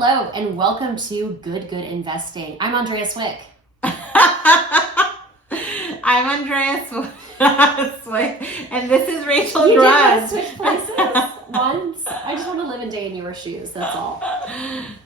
Hello and welcome to GoodGood Investing. I'm Andrea Cwik. I'm Andrea Cwik, and this is Rachel You Grunn. did switch places once. I just want to live a day in your shoes, that's all.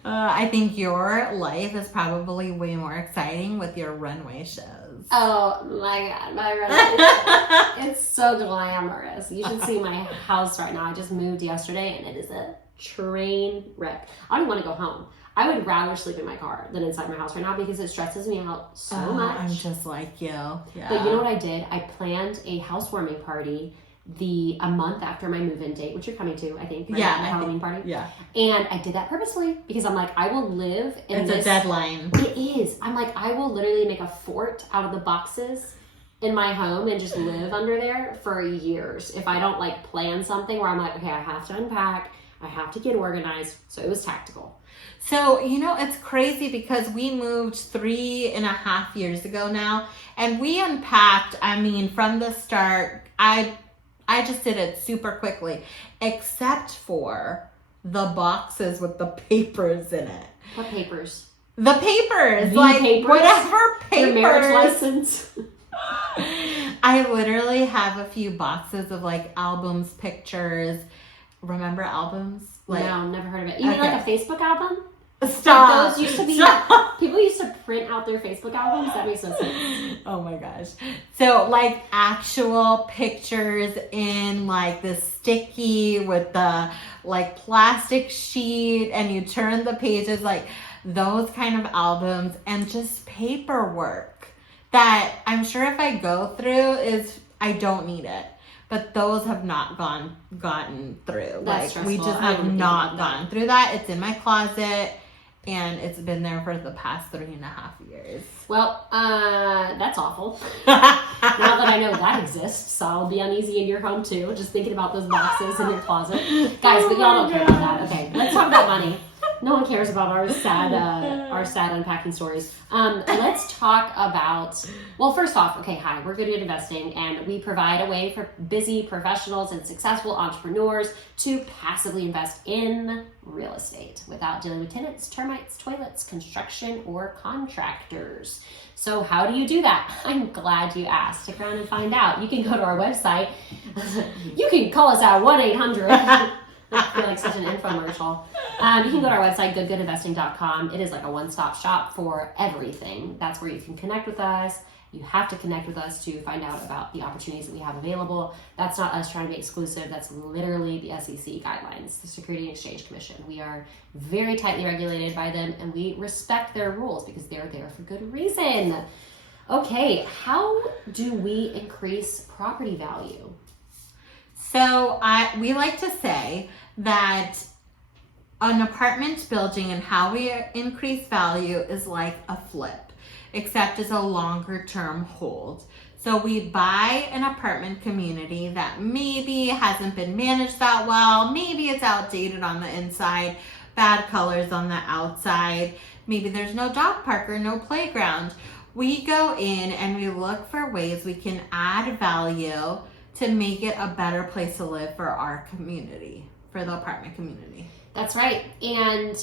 I think your life is probably way more exciting with your runway shows. Oh my God, my runway. It's so glamorous. You should see my house right now. I just moved yesterday and it is a train wreck. I don't even want to go home. I would rather sleep in my car than inside my house right now because it stresses me out so much. I'm just like you. Yeah. But you know what I did? I planned a housewarming party a month after my move-in date, which you're coming to, I think. Right? Yeah. The Halloween party. Yeah. And I did that purposefully because I'm like, I will live in It's a deadline. It is. I'm like, I will literally make a fort out of the boxes in my home and just live under there for years if I don't like plan something where I'm like, okay, I have to unpack, I have to get organized. So it was tactical. So, you know, it's crazy because we moved 3.5 years ago now, and we unpacked, from the start, I just did it super quickly, except for the boxes with the papers in it. What papers? The papers, papers? Whatever papers. Your marriage license? I literally have a few boxes of albums, pictures. Remember albums? No, never heard of it. You mean like a Facebook album? Stop. Those used to be, people used to print out their Facebook albums. That makes no sense. Oh my gosh. So actual pictures in the sticky with the plastic sheet, and you turn the pages, those kind of albums, and just paperwork that I'm sure if I go through I don't need it. But those have not gotten through. That's we just have not gone through that. It's in my closet, and it's been there for the past 3.5 years. Well, that's awful. Now that I know that exists, so I'll be uneasy in your home too, just thinking about those boxes in your closet. Guys, but y'all don't care about that. Okay, let's talk about money. No one cares about our sad unpacking stories. Let's talk about, well, first off, okay, hi, we're GoodGood Investing, and we provide a way for busy professionals and successful entrepreneurs to passively invest in real estate without dealing with tenants, termites, toilets, construction, or contractors. So how do you do that? I'm glad you asked. Stick around and find out. You can go to our website. You can call us at 1-800. I feel like such an infomercial. You can go to our website, goodgoodinvesting.com. It is like a one-stop shop for everything. That's where you can connect with us. You have to connect with us to find out about the opportunities that we have available. That's not us trying to be exclusive. That's literally the SEC guidelines, the Securities and Exchange Commission. We are very tightly regulated by them, and we respect their rules because they're there for good reason. Okay, how do we increase property value? So we like to say that an apartment building and how we increase value is like a flip, except it's a longer term hold. So we buy an apartment community that maybe hasn't been managed that well, maybe it's outdated on the inside, bad colors on the outside, maybe there's no dog park or no playground. We go in and we look for ways we can add value to make it a better place to live for our community, for the apartment community. That's right. And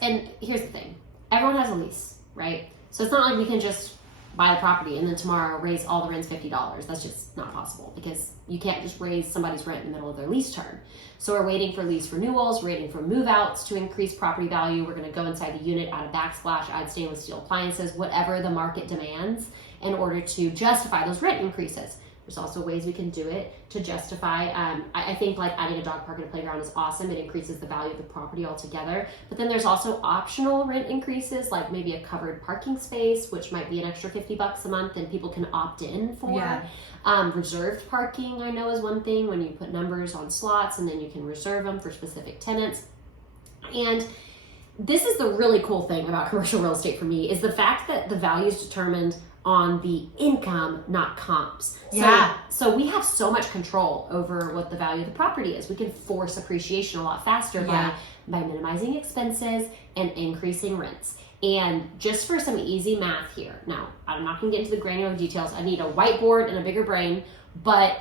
and here's the thing. Everyone has a lease, right? So it's not like we can just buy the property and then tomorrow raise all the rents $50. That's just not possible because you can't just raise somebody's rent in the middle of their lease term. So we're waiting for lease renewals, we're waiting for move-outs to increase property value. We're going to go inside the unit, add a backsplash, add stainless steel appliances, whatever the market demands in order to justify those rent increases. There's also ways we can do it to justify. I think adding a dog park and a playground is awesome. It increases the value of the property altogether. But then there's also optional rent increases, like maybe a covered parking space, which might be an extra $50 a month and people can opt in for. Yeah. Reserved parking, I know, is one thing when you put numbers on slots and then you can reserve them for specific tenants. And this is the really cool thing about commercial real estate for me is the fact that the value is determined on the income, not comps. So we have so much control over what the value of the property is. We can force appreciation a lot faster by minimizing expenses and increasing rents. And just for some easy math here, now I'm not gonna get into the granular details. I need a whiteboard and a bigger brain, but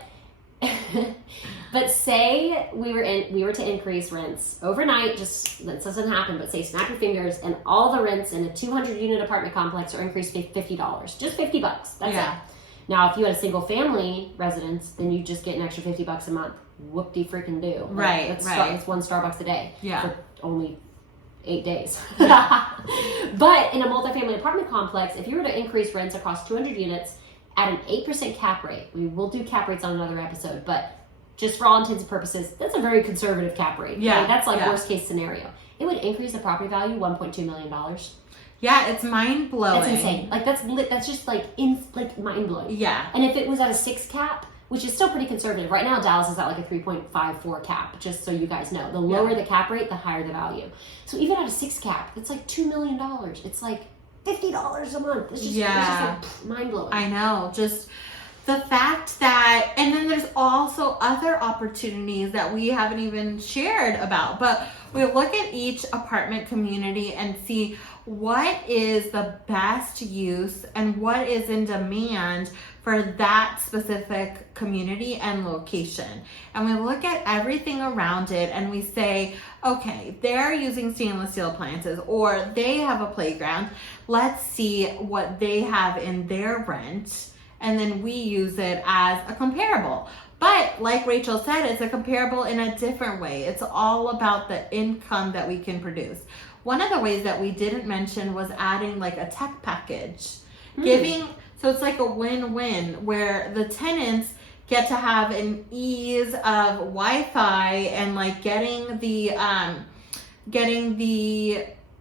But say we were to increase rents overnight, just that doesn't happen, but say snap your fingers and all the rents in a 200 unit apartment complex are increased by $50. Just $50. That's it. Now, if you had a single family residence, then you just get an extra $50 a month. Whoop-de-freaking-do. Right, It's one Starbucks a day. Yeah. For only 8 days. But in a multifamily apartment complex, if you were to increase rents across 200 units at an 8% cap rate, we will do cap rates on another episode, but just for all intents and purposes, that's a very conservative cap rate. Yeah. Okay? That's like worst case scenario. It would increase the property value $1.2 million. Yeah, it's mind blowing. That's insane. Like that's just like mind blowing. Yeah. And if it was at a 6 cap, which is still pretty conservative. Right now, Dallas is at like a 3.54 cap, just so you guys know. The lower the cap rate, the higher the value. So even at a 6 cap, it's like $2 million. It's like $50 a month. It's just like mind blowing. I know. Just the fact that, and then there's also other opportunities that we haven't even shared about, but we look at each apartment community and see what is the best use and what is in demand for that specific community and location. And we look at everything around it and we say, okay, they're using stainless steel appliances or they have a playground. Let's see what they have in their rent. And then we use it as a comparable. But like Rachel said, it's a comparable in a different way. It's all about the income that we can produce. One of the ways that we didn't mention was adding like a tech package. So it's like a win-win where the tenants get to have an ease of Wi-Fi and like getting the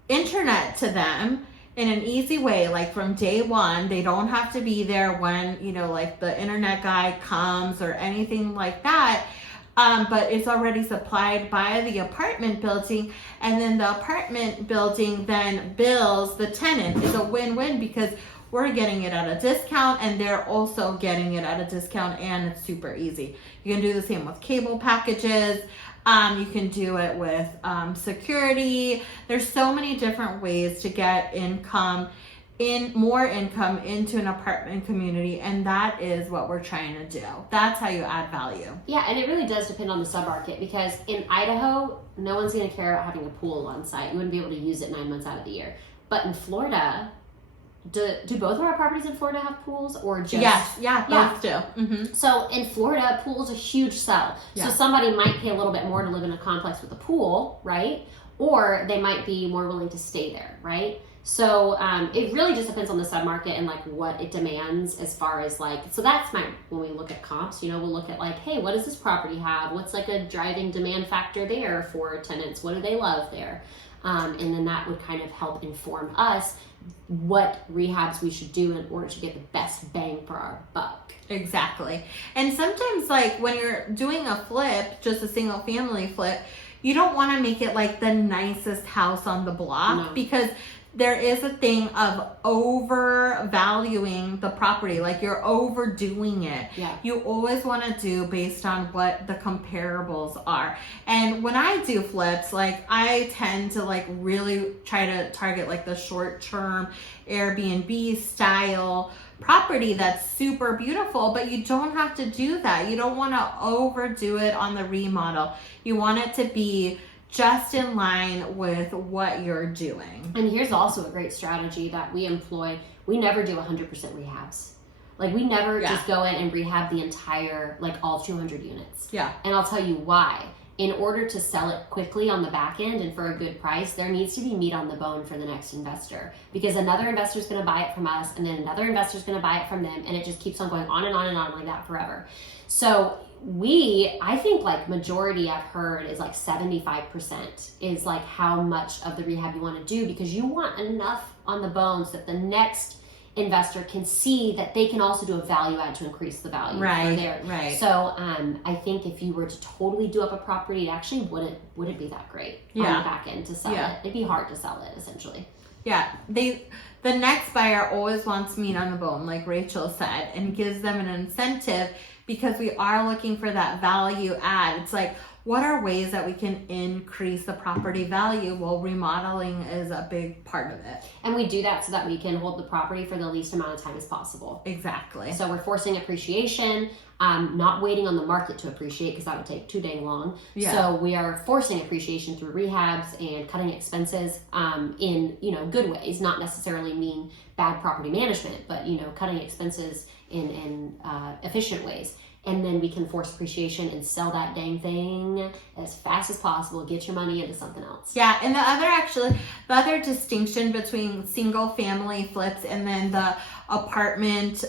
internet to them in an easy way, like from day one. They don't have to be there when, like the internet guy comes or anything like that. But it's already supplied by the apartment building, and then the apartment building then bills the tenant. It's a win-win because we're getting it at a discount and they're also getting it at a discount, and it's super easy. You can do the same with cable packages. You can do it with security. There's so many different ways to get more income into an apartment community, and that is what we're trying to do. That's how you add value. Yeah, and it really does depend on the submarket, because in Idaho, no one's going to care about having a pool on site. You wouldn't be able to use it 9 months out of the year. But in Florida, do both of our properties in Florida have pools, or just? Yes, both do. Mm-hmm. So in Florida, pool's a huge sell. Yeah. So somebody might pay a little bit more to live in a complex with a pool, right? Or they might be more willing to stay there, right? So it really just depends on the submarket and like what it demands as far as like, so that's when we look at comps, we'll look at like, hey, what does this property have? What's like a driving demand factor there for tenants? What do they love there? And then that would kind of help inform us what rehabs we should do in order to get the best bang for our buck. Exactly. And sometimes like when you're doing a flip, just a single family flip, you don't want to make it like the nicest house on the block, because there is a thing of overvaluing the property. Like you're overdoing it. Yeah. You always want to do based on what the comparables are. And when I do flips, like I tend to like really try to target like the short-term Airbnb style property that's super beautiful, but you don't have to do that. You don't want to overdo it on the remodel. You want it to be just in line with what you're doing. And here's also a great strategy that we employ. We never do 100% rehabs. Like we never just go in and rehab the entire, like all 200 units. Yeah. And I'll tell you why. In order to sell it quickly on the back end and for a good price, there needs to be meat on the bone for the next investor, because another investor is going to buy it from us, and then another investor is going to buy it from them, and it just keeps on going on and on and on like that forever. So I think like majority I've heard is like 75% is like how much of the rehab you want to do, because you want enough on the bones that the next investor can see that they can also do a value add to increase the value. Right. So I think if you were to totally do up a property, it actually wouldn't be that great on the back end to sell it. It'd be hard to sell it essentially. Yeah. The next buyer always wants meat on the bone, like Rachel said, and gives them an incentive, because we are looking for that value add. It's like, what are ways that we can increase the property value? Well, remodeling is a big part of it. And we do that so that we can hold the property for the least amount of time as possible. Exactly. So we're forcing appreciation, not waiting on the market to appreciate because that would take too dang long. Yeah. So we are forcing appreciation through rehabs and cutting expenses in, good ways, not necessarily mean bad property management, but, cutting expenses in efficient ways. And then we can force appreciation and sell that dang thing as fast as possible. Get your money into something else. Yeah, and the other distinction between single family flips and then the apartment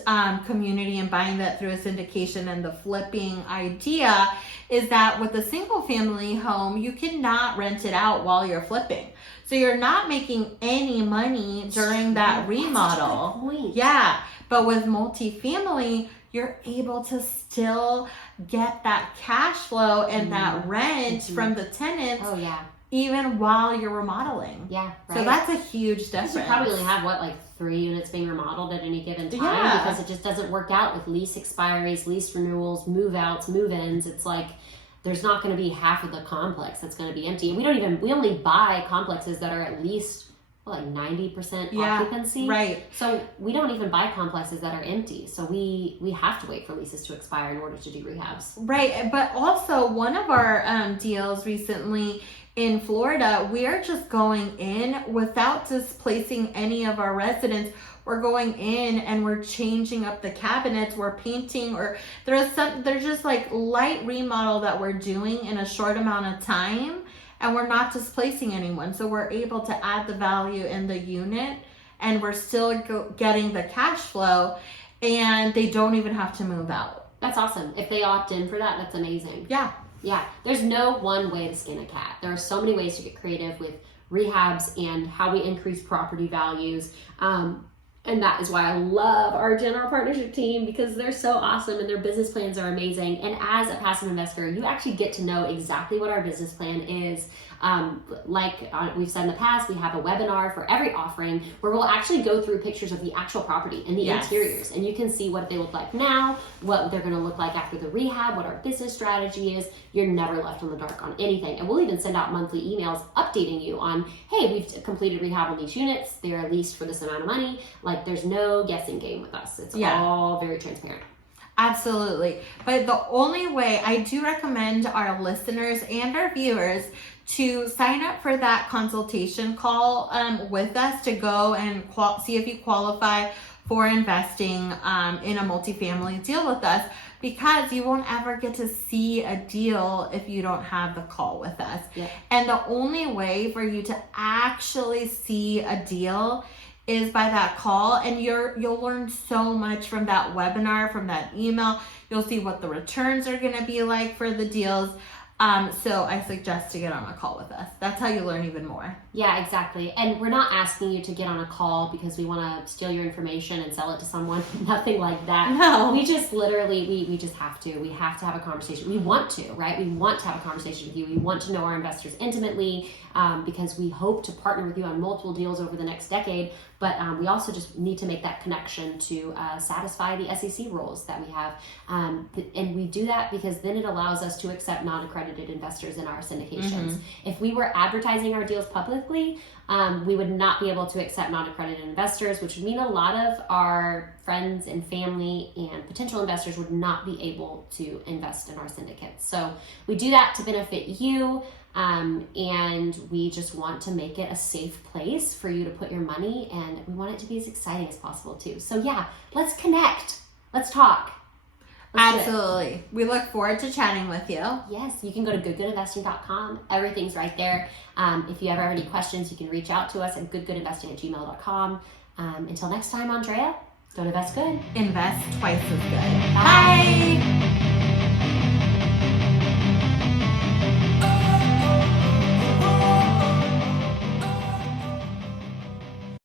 community and buying that through a syndication and the flipping idea is that with a single family home, you cannot rent it out while you're flipping. So you're not making any money during that remodel. That's a good point. Yeah, but with multifamily, you're able to still get that cash flow and that rent from the tenants. Oh, yeah. Even while you're remodeling. Yeah, right. So that's a huge difference. You probably only have, 3 units being remodeled at any given time because it just doesn't work out with lease expiries, lease renewals, move-outs, move-ins. It's like there's not going to be half of the complex that's going to be empty. And we only buy complexes that are at least 90% occupancy. Right. So we don't even buy complexes that are empty. So we have to wait for leases to expire in order to do rehabs. Right. But also one of our deals recently in Florida, we are just going in without displacing any of our residents. We're going in and we're changing up the cabinets, we're painting, or there's just light remodel that we're doing in a short amount of time. And we're not displacing anyone. So we're able to add the value in the unit and we're still getting the cash flow and they don't even have to move out. That's awesome. If they opt in for that, that's amazing. Yeah. Yeah. There's no one way to skin a cat. There are so many ways to get creative with rehabs and how we increase property values. And that is why I love our general partnership team because they're so awesome and their business plans are amazing. And as a passive investor, you actually get to know exactly what our business plan is. We've said in the past, we have a webinar for every offering where we'll actually go through pictures of the actual property and the interiors. And you can see what they look like now, what they're going to look like after the rehab, what our business strategy is. You're never left in the dark on anything. And we'll even send out monthly emails updating you on, hey, we've completed rehab on these units. They're leased for this amount of money. There's no guessing game with us. It's all very transparent. Absolutely. But the only way I do recommend our listeners and our viewers to sign up for that consultation call with us to go and see if you qualify for investing in a multifamily deal with us, because you won't ever get to see a deal if you don't have the call with us. Yeah. And the only way for you to actually see a deal is by that call, and you'll learn so much from that webinar, from that email. You'll see what the returns are going to be like for the deals. So I suggest to get on a call with us. That's how you learn even more. Yeah, exactly. And we're not asking you to get on a call because we want to steal your information and sell it to someone. Nothing like that. No. We just literally, we just have to. We have to have a conversation. We want to, right? We want to have a conversation with you. We want to know our investors intimately because we hope to partner with you on multiple deals over the next decade. But we also just need to make that connection to satisfy the SEC rules that we have. And we do that because then it allows us to accept non-accredited investors in our syndications. Mm-hmm. If we were advertising our deals publicly, we would not be able to accept non-accredited investors, which would mean a lot of our friends and family and potential investors would not be able to invest in our syndicates. So we do that to benefit you. And we just want to make it a safe place for you to put your money, and we want it to be as exciting as possible too. So yeah, let's connect. Let's talk. Absolutely. We look forward to chatting with you. Yes, you can go to goodgoodinvesting.com. Everything's right there. If you ever have any questions, you can reach out to us at goodgoodinvesting@gmail.com. Until next time, Andrea, don't invest good. Invest twice as good. Bye.